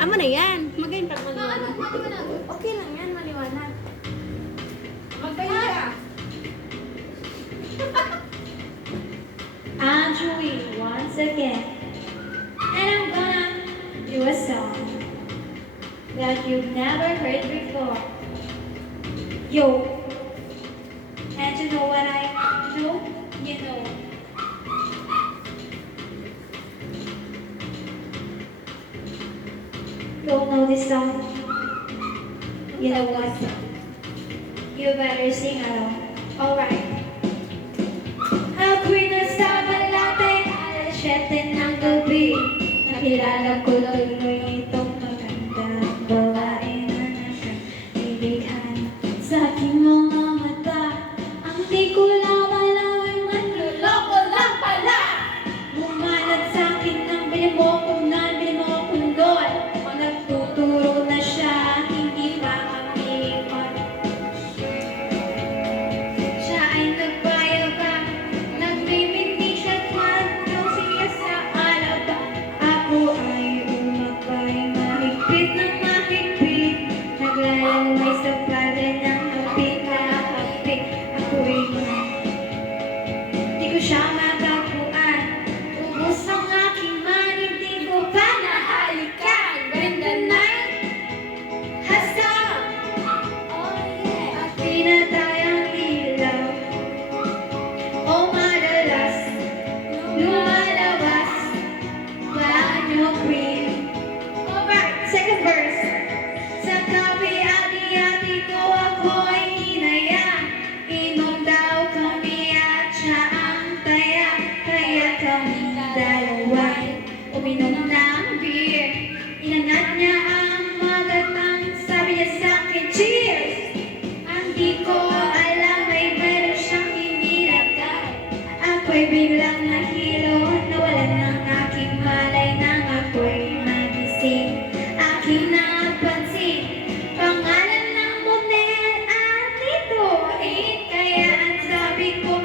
Amo na yan. Magayon pa maliwanag. Okay lang yan, maliwanag. Magpahinga ka. I'm Joey once again, and I'm gonna do a song that you've never heard before. Yo, and you know what I know? You know. Don't know this song? You know what? You better sing along. Alright. Ako'y nasa malapit, alas 7 ng gabi. Nakilala ko tuloy itong magandang babae na nakaibigan sa aking mga mata. Ang di ko lang alam ay manloloko lang pala. Bumanat sa akin ng binimokunan, binimokundol. Kung nagtuturo na siya, hindi pa kami ikot. Siya ay nagpayabang, nagmimindi siya kwento siya sa alaba. Ako ay umakbay, mahigpit na mahigpit. Naglalaway sa padre ng hapit-hapit. Ako'y di ko siya matagpuan. Ubus ang aking manig, di ko pa nahalikan. When the night has come, at pinatay ang ilaw. O madalas, lumalabas, banyo queen. Alright, second verse. Sa tabi ati-ati ko ako ay hinayang. Inom daw kami at siya ang taya. Kaya kami dalaway uminom ng beer. Inangat niya ang magatang, sabi niya sa akin, cheers! Ang di ko alam ay meron siyang inilagay. Ako'y biglang nahilo, nawalan ng aking malay nang ako'y magising. Aking napansin, pangalan ng motel at ituin. Kaya ang sabi ko,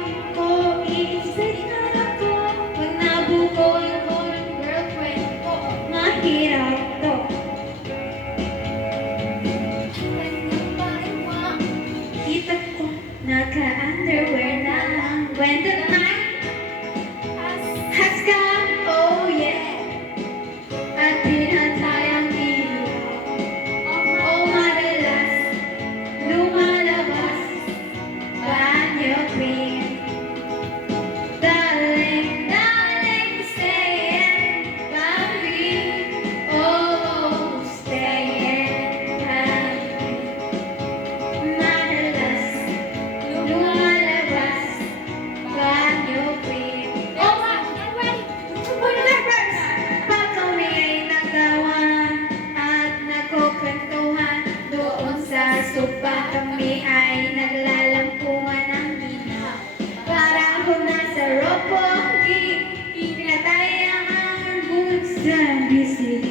iisip na ako. Pag nabukol ko ng girlfriend ko, mahirap to. Kita ko, naka-underwear na lang. When the night has come, oh yeah. At pinatay ang ilaw. Oh madalas, lumalabas, banyo queen. Darling, darling, stay by me. Oh, stay by me. Madalas, lumalabas, banyo queen. Oh, get ready! Put the verse! Pag kami ay nagawan at nagkukwentuhan, doon sa sopa kami ay naglalampungan ng ginaw. Para ako nasa Roppongi, pinatay ang arbun sa bisig.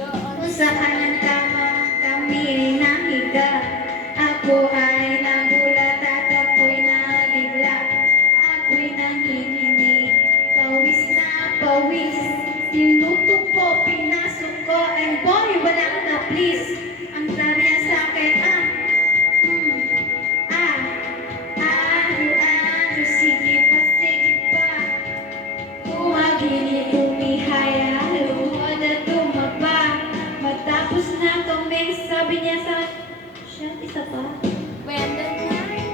Kung sa kanan tama kami ay nahiga, ako ay nagulat at ako'y nabigla. Ako'y nanginginig, pawis na pawis. Tinutok ko, pinasok ko, and boy, walang na please. Ang sabi niya sa akin, sige pa. Tumagili, tumihaya, lumod at tumaba. Matapos na kami, sabi niya sa akin, siya, isa pa. When the night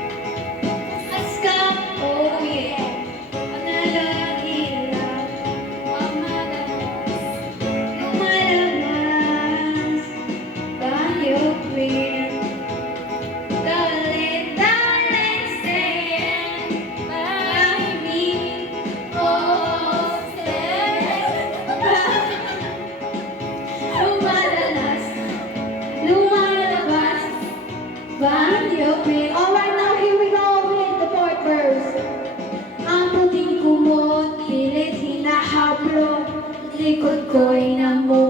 Has come, oh yeah. Panalo ilaw, lumalabas, banyo queen. Darling, darling, stay by me. Oh, stay by me. Lumalabas, banyo queen. Alright, now here we go with the fourth verse. Ang puting kumot, pilit hinahablo, likod ko'y namu.